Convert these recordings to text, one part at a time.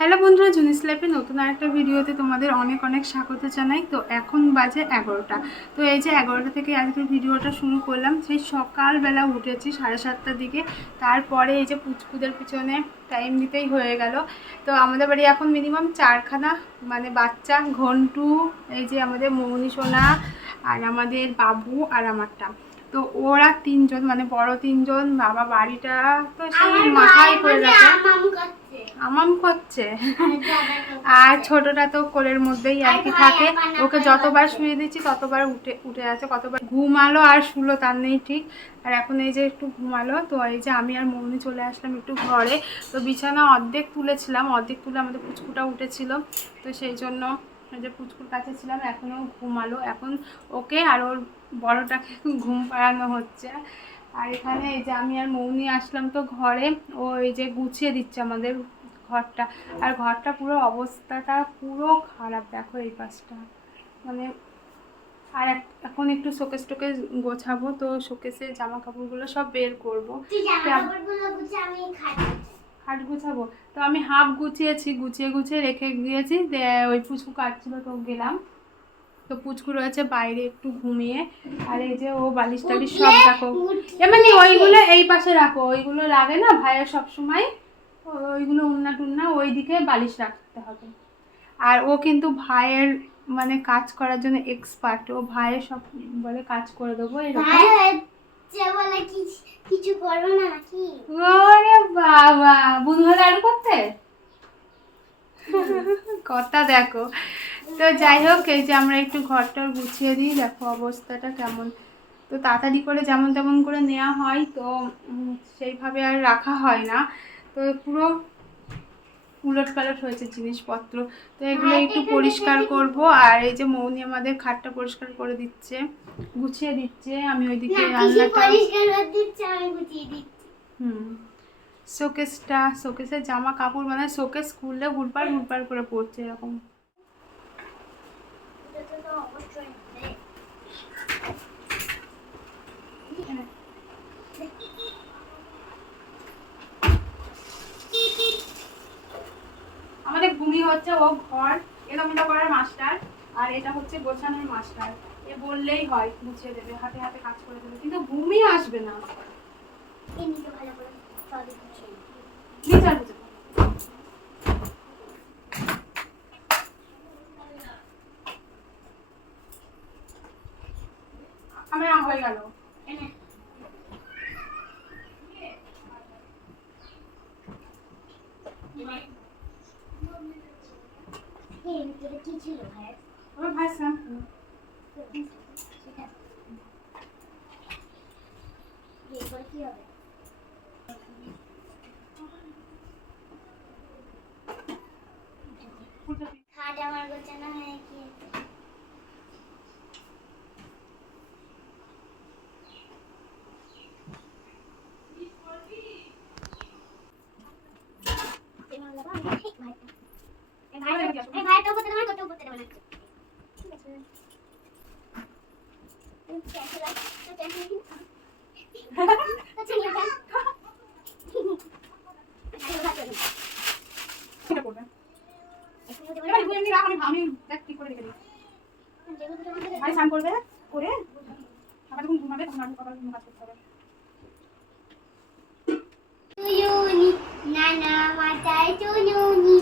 Hello বন্ধুরা, জুনিস লাইফে নতুন আরেকটা ভিডিওতে তোমাদের অনেক অনেক স্বাগত জানাই। তো এখন বাজে এগারোটা। তো এই যে এগারোটা থেকে আজকের ভিডিওটা শুরু করলাম, সেই সকালবেলা উঠেছি সাড়ে সাতটার দিকে। তারপরে এই যে পুচকুদের পিছনে টাইম দিতেই হয়ে গেল। তো আমাদের বাড়ি এখন মিনিমাম চারখানা মানে বাচ্চা, ঘন্টু, এই যে আমাদের মৌনি সোনা, আর আমাদের বাবু আর আমারটা। তো ওরা তিনজন মানে বড় তিনজন বাবা বাড়িটা তো সেই মাথায় করে রাখে। আমাম করছে। আর ছোটটা তো কোলের মধ্যেই আর কি থাকে। ওকে যতবার শুয়ে দিচ্ছি ততবার উঠে উঠে আছে কতবার ঘুমালো আর শুলো তার নেই ঠিক। আর এখন এই যে একটু ঘুমালো তো এই যে আমি আর মৌনি চলে আসলাম একটু ঘরে। তো বিছানা অর্ধেক তুলেছিলাম অর্ধেক তুলে আমাদের পুচকুটা উঠেছিল। তো সেই জন্য যে পুচকুর কাছে ছিলাম এখনও ঘুমালো। এখন ওকে আর ওর বড়টাকে ঘুম পাড়ানো হচ্ছে। আর এখানে এই যে আমি আর মৌনি আসলাম তো ঘরে ও এই যে গুছিয়ে দিচ্ছে আমাদের ঘরটা। আর ঘরটা পুরো অবস্থাটা পুরো খারাপ দেখো এই পাশটা। মানে আর এখন একটু শোকেস টোকেস গোছাবো তো শোকেসে জামা কাপড়গুলো সব বের করব। হাট গুছাবো। তো আমি হাফ গুছিয়েছি গুছিয়ে গুছিয়ে রেখে গিয়েছি ওই পুচকু কাটছিল তো গেলাম। তো পুচকু রয়েছে বাইরে একটু ঘুমিয়ে। আর এই যে ও বালিশ টালিশ সব দেখো। এমনি ওইগুলো এই পাশে রাখো ওইগুলো লাগে না ভাইয়ের সব সময় ওইগুলো উন্না টুন্না ওই দিকে বালিশ রাখতে হবে। আর ও কিন্তু ভাইয়ের মানে কাজ করার জন্য এক্সপার্ট ও ভাইয়ের সব বলে কাজ করে দেবো এরকম। কিছু করো না নাকি ওরে বাবা বুধবার আলু করতে? কথা দেখো। তো যাই হোক, এই যে আমরা একটু ঘরটার গুছিয়ে দিই, দেখো অবস্থাটা কেমন। তো তাড়াতাড়ি করে যেমন তেমন করে নেওয়া হয়, তো সেইভাবে আর রাখা হয় না। তো পুরো উলট পালট হয়েছে জিনিসপত্র। তো এগুলো একটু পরিষ্কার করব। আর এই যে মৌনি আমাদের খাটটা পরিষ্কার করে দিচ্ছে গুছিয়ে দিচ্ছে। আমি ওইদিকে রান্নাটা পরিষ্কার করে দিচ্ছে আমি গুছিয়ে দিচ্ছি। হুম শোকেসটা শোকেসের জামা কাপড় মানে শোকেস খুললে ঘুরপার ঘুরপার করে পড়ছে এরকম এটা তো অবশ্যই আমাদের ভূমি হচ্ছে ও ঘর এলোমেলো করার মাস্টার আর এটা হচ্ছে গোছানোর মাস্টার এ বললেই হয় গুছিয়ে দেবে হাতে হাতে কাজ করে দেবে কিন্তু ঘুমই আসবে না। বিচার বুঝে আমার হয়ে গেল এনে। এই ভিতরে কি ছিল ভাই আমার ভাই শ্যাম্পু সেটা এরপরে কি হবে খাট আমার গোছানো হয়ে গিয়েছে এবার লাগা, এই ভাইটা। এই ভাইটা- এই ভাইটা উপর থেকে আমার কোটে উপর থেকে বানাচ্ছে। ঠিক আছে। এই টেনশন লাগে, তো টেনশন নেই। আচ্ছা, নিয়ে যান। আরে, ভাত নেই। এটা করবে এবার বলি- এমনি রাখ আমি আমি দেখ কি করে রেখে দিই যেগুলো দুটোর মধ্যে ভাই স্নান করবে করে আবার যখন ঘুমাবে তখন আমি আবার অন্য কাজ করতে হবে। চুনুনি, নানা মাথায় চুনুনি।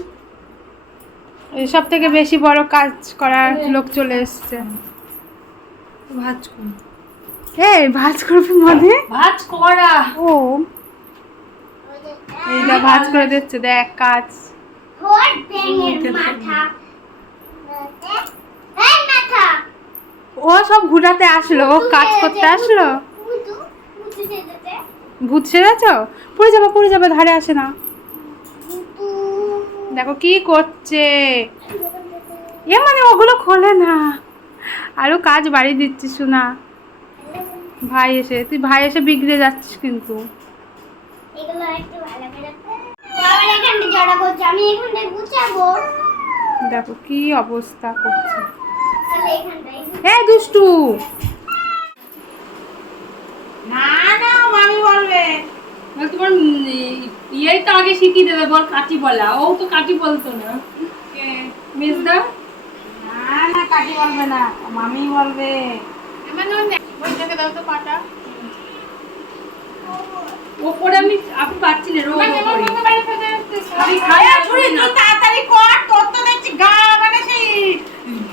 সব থেকে বেশি বড় কাজ করার লোক চলে এসছে। ভাজ কর। এই ভাজ করবে মনে? ভাজ করা। ও। এইটা ভাজ করে দিচ্ছে দেখ কাজ। ও সব ঘুরাতে আসলো ও কাজ করতে আসলো। ভূত সেরেছ পড়ে যাবে পড়ে যাবে ধারে আসে না। দেখো কি করছে। এ মানে ওগুলো খোলে না। আরও কাজ বাড়িয়ে দিচ্ছিস শোনা ভাই এসে তুই ভাই এসে বিগড়ে যাচ্ছিস কিন্তু। দেখো কি অবস্থা করছে। তাহলে হ্যাঁ দুষ্টু। না না মামি বলবে। বল তোমার ইয়েই তো আগে শিখিয়ে দেবে বল কাটি বলা। ও তো কাটি বলতো না। মিসদা না না কাকি বলবে না। মামি বলবে। ওইটাকে দাও তো পাটা। ওপরে আমি আপনি পাচ্ছি না রোগ আমি খাই ছুরি তুই তাড়াতাড়ি কর তোর তো দেখছি গা মানে সেই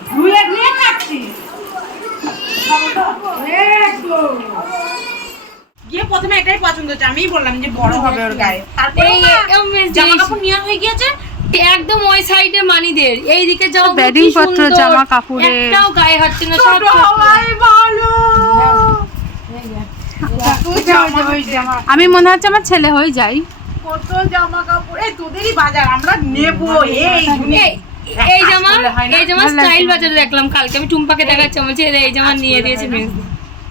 ধুয়ে ধুয়ে খাচ্ছিস গিয়ে প্রথমে এটাই পছন্দ হচ্ছে আমিই বললাম যে বড় হবে ওর গায়ে। তারপরে জামা কাপড় নেওয়া হয়ে গিয়েছে। একদম ওই সাইডে মানিদের। এইদিকে যাও বেডিং পত্র, জামা কাপড়ের। একটাও গায়ে হচ্ছে না সব ভালো আমি মনে হচ্ছে আমার ছেলে হয়ে যাই। কত জামা কাপড় এই তোদেরই বাজার আমরা নেব। এই এই- এই জামা হয়? এই জামা স্টাইল বাজারে দেখলাম কালকে। আমি টুম্পাকে দেখাচ্ছি। আমার ছেলে এই জামা নিয়ে দিয়েছে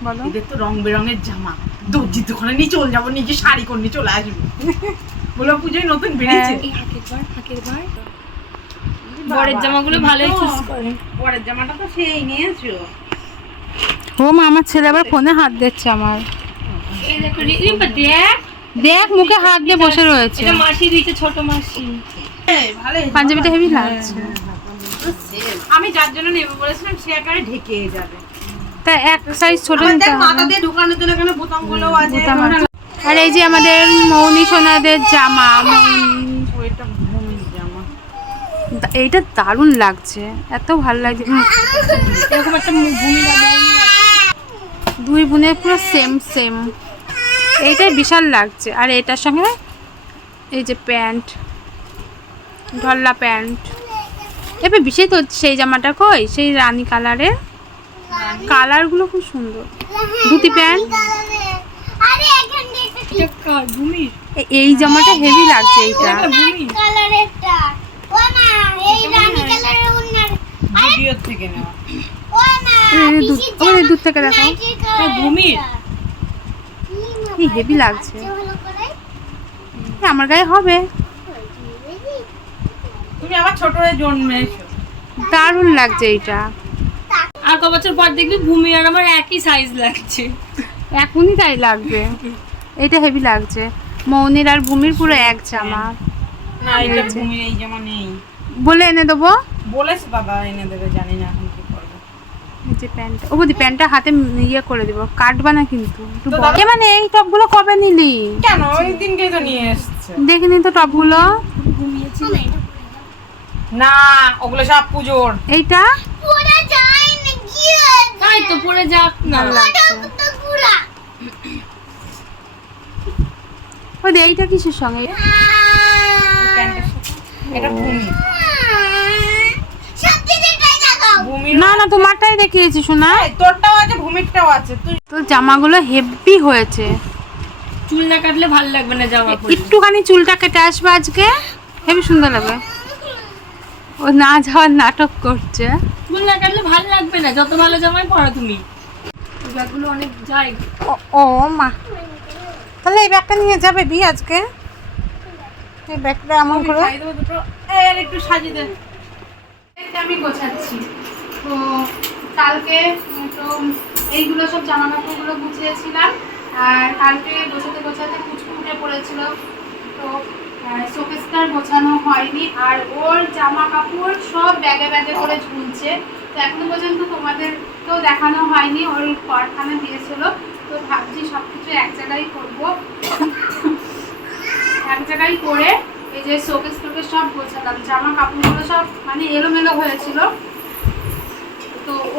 বলো। এদের তো রং বেরঙের জামা। দর্জির দোকানে নিয়ে চলে যাব নিজে শাড়ি করে নিয়ে চলে আসব। বলো পুজোয় নতুন বেরিয়েছে? হাকের বার বরের জামাগুলো ভালোই চুজ করে। পরের জামাটা তো সেই নিয়েছো। ও মা আমার ছেলে আবার ফোনে হাত দিচ্ছে আমার। দেখো মুখে হাত দিয়ে বসে রয়েছে। এটা মাসি দিয়েছে ছোট মাসি। পাঞ্জাবিটা হেভি লাগছে। আমি যার জন্য নেব বলেছিলাম সে একারে ঢেকে যাবে। তা এক সাইজ ছোট নিতে মাথা দিয়ে ঢুকানোর জন্য এখানে বোতাম আছে আর এই যে আমাদের মৌনি সোনাদের জামা এইটা দারুণ লাগছে এত ভালো লাগছে। এরকম একটা ভূমি দুই বোনের পুরো সেম সেম এইটাই বিশাল লাগছে। আর এটার সঙ্গে এই যে প্যান্ট ঢল্লা প্যান্ট। এবার বিশেষ তো সেই জামাটা কই? সেই রানী কালারের। কালারগুলো খুব সুন্দর। ধুতি প্যান্ট। এই জামাটা হেভি লাগছে এইটা। এটা ভূমির কালারেরটা ও না এই রানী কালারের ওনার ভিডিওর থেকে। দূর- দেখো। ভূমির? কি হেভি লাগছে? এ, আমার গায়ে হবে। তুমি আবার ছোট হয়ে জন্মেছো। দারুণ লাগছে এটা আর ক বছর পর দেখবি ভূমি আর আমার একই সাইজ লাগছে। এখনই তাই লাগবে। এইটা হেভি লাগছে। মৌনির আর ভূমির পুরো এক জামা। না এটা ভূমির এই জামা নেই। বলে এনে দেবো? বলেছে দাদা এনে দেবে জানি না এখন যে প্যান্টটা। ও বুঝি প্যান্টটা হাতে ইয়ে করে দেবো কাটবা না কিন্তু এ মানে এই টপগুলো কবে নিলি? কেন? ওই দিনকেই তো নিয়ে এসছে। দেখিনি তো টপগুলো। না ওগুলো সব পুজোর। এইটা? পুরা যায় না গিয়ে তাই তো পরে যাক না। এইটা কিসের সঙ্গে? এটা ভূমি সব দিদিটাই দেখাও ভূমির না না তোমারটাই দেখিয়েছি শোনা তোরটাও আছে ভূমিরটাও আছে। তুই তো জামাগুলো হেভি হয়েছে। চুল না কাটলে ভালো লাগবে না জামা একটুখানি চুলটা কেটে আসবে আজকে। হেভি সুন্দর লাগবে। ও না যাওয়ার নাটক করছে। চুল না কাটলে ভালো লাগবে না যত ভালো জামাই পরো তুমি। ব্যাগগুলো অনেক যায়। ও ও মা। তাহলে এই ব্যাগটা নিয়ে যাবে বি আজকে। এই ব্যাগটা এমন করে খাই দেবো দুটো। এই, আর একটু সাজিয়ে দে। আমি গোছাচ্ছি। তো কালকে তো এইগুলো সব জামা কাপড়গুলো গুছিয়েছিলাম। আর কালকে গোছাতে গোছাতে কুচকু উঠে পড়েছিল। তো শোকেসটা গোছানো হয়নি। আর ওর জামা কাপড় সব ব্যাগে ব্যাগে করে ঝুলছে। তো এখনও পর্যন্ত তোমাদের তো দেখানো হয়নি। ওর কারখানা দিয়েছিল। তো ভাবছি সব কিছু এক জায়গায় করব। এক জায়গায় করে এই যে শোকেস টোকেস সব গোছালাম। জামা কাপড়গুলো সব মানে এলোমেলো হয়েছিল।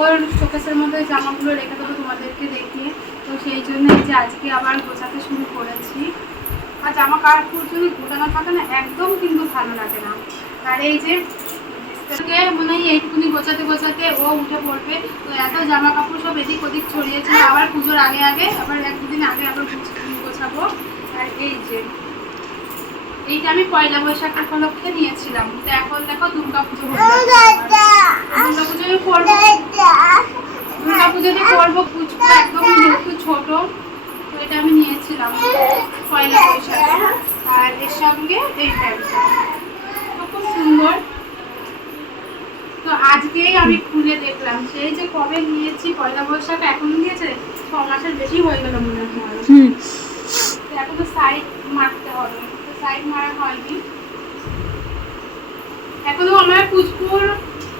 ওর শোকেসের মধ্যে জামাগুলো রেখে দেবো তোমাদেরকে দেখিয়ে। তো সেই জন্য যে আজকে আবার গোছাতে শুরু করেছি। আর জামা কাপড় যদি গোটানো থাকে না, একদম কিন্তু ভালো লাগে না। আর এই যে মনে হয় এইটুকুনি গোছাতে গোছাতে ও উঠে পড়বে। তো এত জামা কাপড় সব এদিক ওদিক ছড়িয়েছিল আবার পুজোর আগে আগে, আবার এক দুদিন আগে আবার গোছাবো। আর এই যে এইটা আমি পয়লা বৈশাখ উপলক্ষে নিয়েছিলাম। তো এখন দেখো দুর্গা পুজো দুর্গা পুজোয় করব দুর্গা পুজোতে করব পুচকু একদম একটু ছোট তো এটা আমি নিয়েছিলাম পয়লা বৈশাখে। আর এর সঙ্গে এই প্যান্টটা। খুব সুন্দর। তো আজকেই আমি খুলে দেখলাম। সেই যে কবে নিয়েছি পয়লা বৈশাখ এখন নিয়েছে? ছ মাসের বেশি হয়ে গেল মনে হয়। এখন তো সাইড মারতে হবে। তো মারা হয়নি। এখনও আমার পুচকুর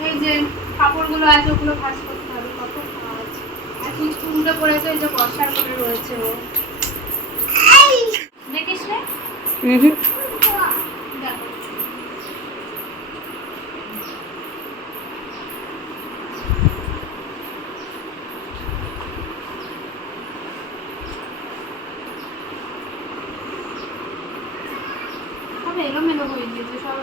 এই যে কাপড়গুলো আছে ওগুলো ভাজ করতে হবে কত কাজ আর উঠে পড়েছে ওই যে বর্ষার করে রয়েছে ও। দেখিস রে দেখো সব এলোমেলো হয়ে গিয়েছে। সব,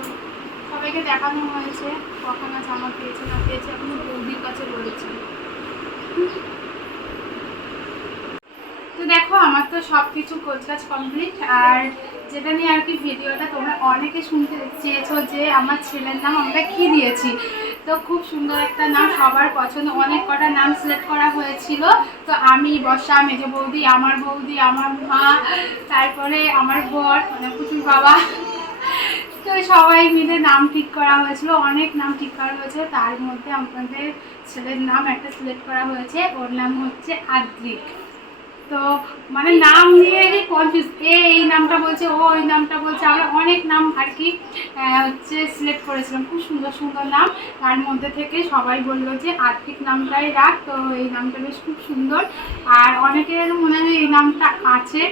সবাইকে দেখানো হয়েছে, কখানা জামা পেয়েছে, না পেয়েছে, এখনও বৌদির কাছে রয়েছে। তো দেখো, আমার তো সব কিছু কোচকাজ কমপ্লিট আর যেটা নিয়ে আর কি ভিডিওটা তোমরা অনেকে শুনতে চেয়েছো যে আমার ছেলের নাম আমরা কি দিয়েছি। তো খুব সুন্দর একটা নাম, সবার পছন্দ, অনেক কটা নাম সিলেক্ট করা হয়েছিল। তো আমি, বর্ষা, মেজো বৌদি, আমার বৌদি, আমার মা, তারপরে আমার বর মানে পুচুর বাবা। তো সবাই মিলে নাম ঠিক করা হয়েছিল, অনেক নাম ঠিক করা হয়েছে তার মধ্যে আমাদের ছেলের নাম একটা সিলেক্ট করা হয়েছে, ওর নাম হচ্ছে আদ্রিক। তো মানে নাম নিয়ে কনফিউজ এ এই নামটা বলছে, ও ওই নামটা বলছে, আমরা অনেক নাম আর কি হচ্ছে সিলেক্ট করেছিলাম। খুব সুন্দর সুন্দর নাম। তার মধ্যে থেকে সবাই বলল যে আর্থিক নামটাই রাখ, তো এই নামটা বেশ খুব সুন্দর। আর অনেকের মনে হয় এই নামটা আছে।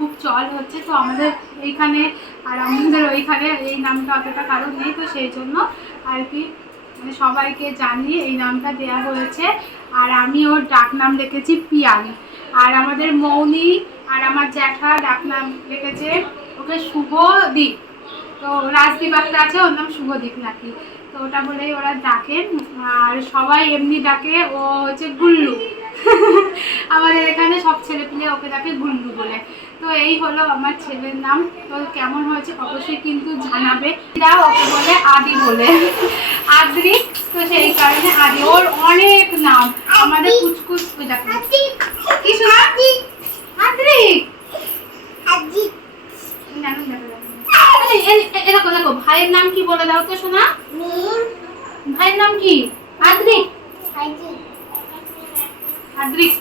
খুব চল হচ্ছে, তো আমাদের এইখানে আর আমাদের ওইখানে এই নামটা অতটা কারণ নেই, তো সেই জন্য আর কি মানে সবাইকে জানিয়ে এই নামটা দেওয়া হয়েছে। আর আমি ওর ডাক নাম রেখেছি পিয়াল। আর আমাদের মৌনি আর আমার জ্যাঠা ডাক নাম রেখেছে ওকে শুভদীপ। তো রাজদীপ একটা আছে, ওর নাম শুভদীপ নাকি। তো ওটা বলেই ওরা ডাকে। আর সবাই এমনি ডাকে, ও হচ্ছে গুল্লু। আমাদের এখানে সব ছেলে পিলে ওকে ডাকে গুল্লু বলে। তো এই হলো আমার ছেলের নাম। তো কেমন হয়েছে অবশ্যই কিন্তু জানাবে। ওকে বলে আদি বলে। আদ্রি তো সেই কারণে আদি। ওর অনেক নাম। আমাদের কুচকুচ কি শোনা? আদ্রি দেখো, ভাইয়ের নাম কি বলে দাও তো শোনা? ভাইয়ের নাম কি? আদ্রিক আদ্রিক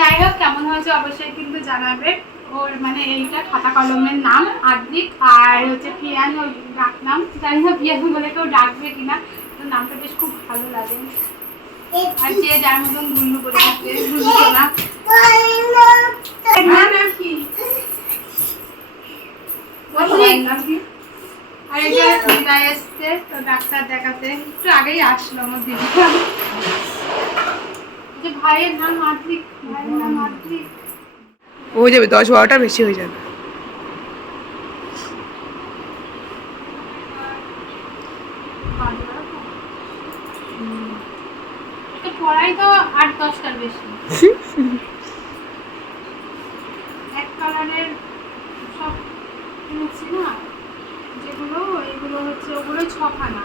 যাই হোক, কেমন হয়েছে অবশ্যই কিন্তু জানাবে। ওর মানে এইটা খাতা কলমের নাম, আদ্রিক, আর হচ্ছে পিয়ান ওর ডাক নাম। জানি না পিয়ান বলে কেউ ডাকবে কিনা তো নামটা বেশ খুব ভালো লাগে। আর যে যার মতন গুল্লু করে থাকে গুল্লু না। আর দিদা এসছে, তো ডাক্তার দেখাতে। একটু আগেই আসলো আমার দিদি। যে ভাইয়ের নাম আদ্রিক ভাইয়ের নাম আদ্রিক হয়ে যাবে দশ বারোটা বেশি হয়ে যাবে। তো পড়াই তো আট দশটার বেশি। এক কালারের সব কিনেছি না যেগুলো এগুলো হচ্ছে ওগুলো ছখানা।